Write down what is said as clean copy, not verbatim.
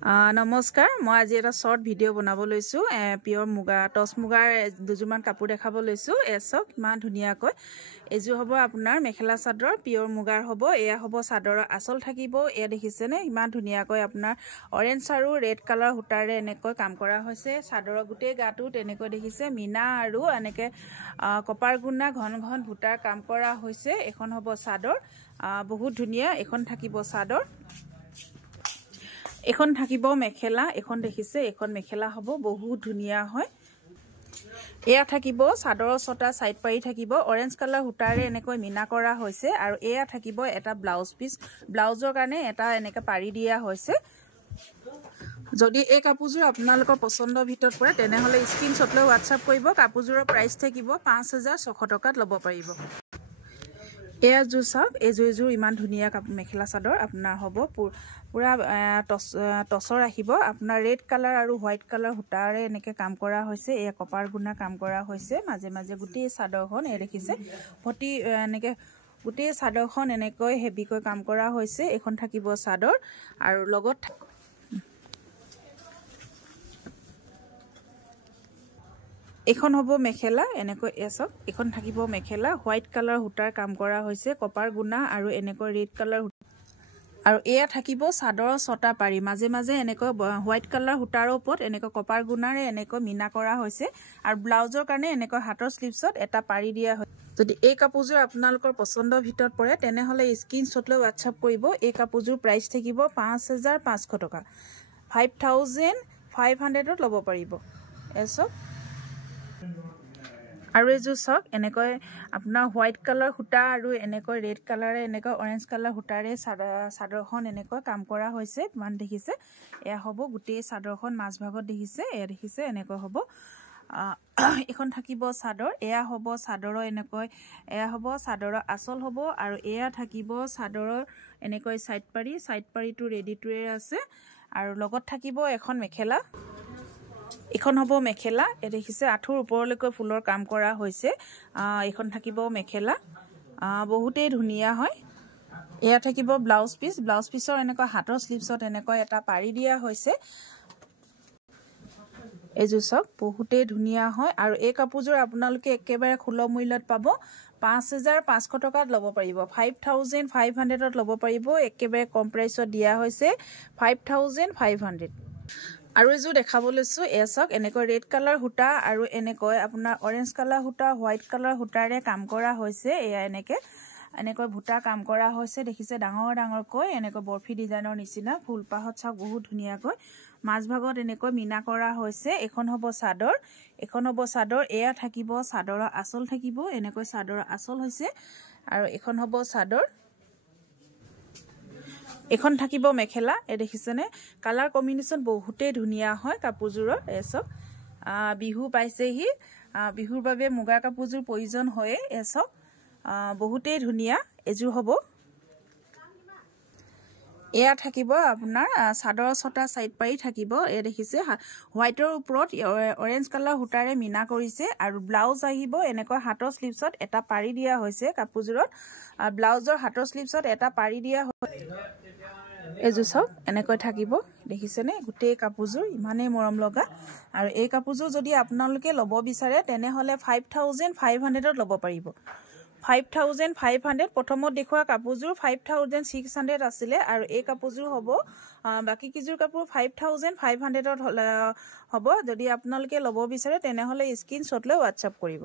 নমস্কাৰ মই আজি এটা শৰ্ট ভিডিঅ' বনাব লৈছো পিয়ৰ মুগা টচ মুগাৰ দুজুমান কাপোৰ দেখাব লৈছো এচক ইমান ধুনিয়াকৈ এজু হ'ব আপোনাৰ মেখেলা চাদৰ পিয়ৰ মুগাৰ হ'ব এয়া হ'ব চাদৰৰ আচল থাকিব এয়া দেখিছেনে ইমান ধুনিয়াকৈ আপোনাৰ অৰেঞ্জ আৰু ৰেড কালাৰ হুটাৰে এনেকৈ কাম কৰা হৈছে চাদৰৰ গুটেই গাটো তেনেকৈ দেখিছে মিনা আৰু এনেকৈ কপাৰ গুণা ঘন ঘন ভুটাৰ কাম কৰা হৈছে এখন হ'ব চাদৰ বহুত ধুনিয়া এখন থাকিব চাদৰ এখন থাকিব মেখেলা এখন দেখিছে এখন মেখেলা হ'ব বহুত ধুনিয়া হয় এয়া থাকিব চাদৰৰ ছটা সাইড পাৰি থাকিব অৰেঞ্জ কালাৰ হুটাৰে এনেকৈ মিনা কৰা হৈছে আৰু এয়া থাকিব এটা ব্লাউজ পিস ব্লাউজৰ কাৰণে এটা এনেকৈ পাৰি দিয়া হৈছে যদি এই কাপোৰযোৰ আপোনালোকৰ পছন্দৰ ভিতৰত পৰে তেনেহলে স্ক্ৰিনশ্বট লৈ WhatsApp কৰিব কাপোৰযোৰৰ প্ৰাইস থাকিব 5600 টকাত ল'ব পাৰিব এয়া জু চাওক এই জুইজুৰ ইমান ধুনিয়া মেখেলা চাদৰ আপোনাৰ হ'ব পুৰা টছৰ ৰাখিব আপোনাৰ ৰেড কালাৰ আৰু হোৱাইট কালাৰ হুটাৰে এনেকৈ কাম কৰা হৈছে এয়া কপাৰ গুণা কাম কৰা হৈছে মাজে মাজে গুটি চাদৰখন এ দেখিছে ফটি এনেকৈ গুটি চাদৰখন এনেকৈ হেভিকৈ কাম কৰা হৈছে এখন থাকিব চাদৰ আৰু লগত এখন হ'ব মেখেলা এনেকৈ এছক এখন থাকিব মেখেলা হোৱাইট কালাৰ হুটাৰ কাম কৰা হৈছে কপাৰ গুণা আৰু এনেকৈ ৰেড কালাৰ আৰু এয়া থাকিব চাদৰৰ ছটা পাৰি মাজে মাজে এনেকৈ হোৱাইট কালাৰ হুটাৰৰ ওপৰত এনেকৈ কপাৰ গুণাৰে এনেকৈ মিনা কৰা হৈছে আৰু ব্লাউজৰ কাৰণে এনেকৈ হাতৰ স্লিপছত এটা পাৰি দিয়া হৈছে যদি এই কাপোৰযোৰ আপোনালোকৰ পছন্দৰ ভিতৰত পৰে তেনেহলে স্ক্ৰিনশ্বট লৈ WhatsApp কৰিব এই কাপোৰযোৰ প্ৰাইস থাকিব 5500 টকা 5500 ত ল'ব পাৰিব এছক আৰু এজু চক এনেকৈ আপোনাৰ হোৱাইট কালাৰ হুটা আৰু এনেকৈ ৰেড কালাৰে এনেকৈ অৰেঞ্জ কালাৰ হুটাৰে চাদৰখন এনেকৈ কাম কৰা হৈছে মান দেখিছে এয়া হ'ব গুটেই চাদৰখন মাছ ভাগত দেখিছে এয়া দেখিছে এনেকৈ হ'ব এখন থাকিব চাদৰ এয়া হ'ব চাদৰৰ এনেকৈ এয়া হ'ব চাদৰৰ আচল হ'ব আৰু এয়া থাকিব চাদৰৰ এনেকৈ সাইড পাৰিটো ৰেডি টুৱে আছে আৰু লগত থাকিব এখন মেখেলা এখন হ'ব মেখেলা এ দেখিছে আঠুৰ ওপৰলৈকে ফুলৰ কাম কৰা হৈছে এখন থাকিব মেখেলা বহুতেই ধুনিয়া হয় এয়া থাকিব ব্লাউজ পিসৰ এনেকৈ হাতৰ স্লিপছত এনেকৈ এটা পাৰি দিয়া হৈছে এজু চক বহুতেই ধুনিয়া হয় আৰু এই কাপোৰযোৰ আপোনালোকে একেবাৰে খুলা মূল্যত পাব 5500 টকাত ল'ব পাৰিব 5500 ত ল'ব পাৰিব একেবাৰে কম প্ৰাইসত দিয়া হৈছে 5500 আৰু এজু দেখাব লৈছো এছক এনেকৈ ৰেড কালাৰ হুটা আৰু এনেকৈ আপোনাৰ অৰেঞ্জ কালাৰ হুটা হোৱাইট কালাৰ হুটাৰে কাম কৰা হৈছে এয়া এনেকৈ ভুটা কাম কৰা হৈছে দেখিছে ডাঙৰকৈ এনেকৈ বৰফি ডিজাইনৰ নিচিনা ফুলপাহত চাওক বহুত ধুনিয়াকৈ মাছ ভাগত এনেকৈ মিনা কৰা হৈছে এখন হ'ব চাদৰ এয়া থাকিব চাদৰৰ আচল থাকিব এনেকৈ চাদৰৰ আচল হৈছে আৰু এখন হ'ব চাদৰ এখন থাকিব মেখেলা এ দেখিছেনে কালাৰ কম্বিনেশন বহুতেই ধুনিয়া হয় কাপোৰযোৰৰ এছক বিহু পাইছেহি বিহুৰ বাবে মুগা কাপোৰযোৰ প্ৰয়োজন হয় এছক বহুতেই ধুনিয়া এজু হ'ব এয়া থাকিব আপোনাৰ চাদৰৰ ছটা সাইড পাৰি থাকিব এ দেখিছে হোৱাইটৰ ওপৰত অৰেঞ্জ কালাৰ হুটাৰে মিনা কৰিছে আৰু ব্লাউজ আহিব এনেকৈ হাতৰ স্লিপছত এটা পাৰি দিয়া হৈছে কাপোৰযোৰত ব্লাউজৰ হাতৰ স্লিপছত এটা পাৰি দিয়া এজু চক এনেকৈ থাকিব দেখিছেনে গুটেই কাপোৰযোৰ ইমানেই মৰম লগা আৰু এই কাপোৰযোৰ যদি আপোনালোকে ল'ব বিচাৰে তেনেহলে 5500 ত ল'ব পাৰিব 5500 প্ৰথমত দেখুৱা কাপোৰযোৰ 5600 আছিল আৰু এই কাপোৰযোৰ হ'ব বাকি কিযোৰ কাপোৰ 5500 ত হ'ব যদি আপোনালোকে ল'ব বিচাৰে তেনেহলে স্ক্ৰিনশ্বট লৈ WhatsApp কৰিব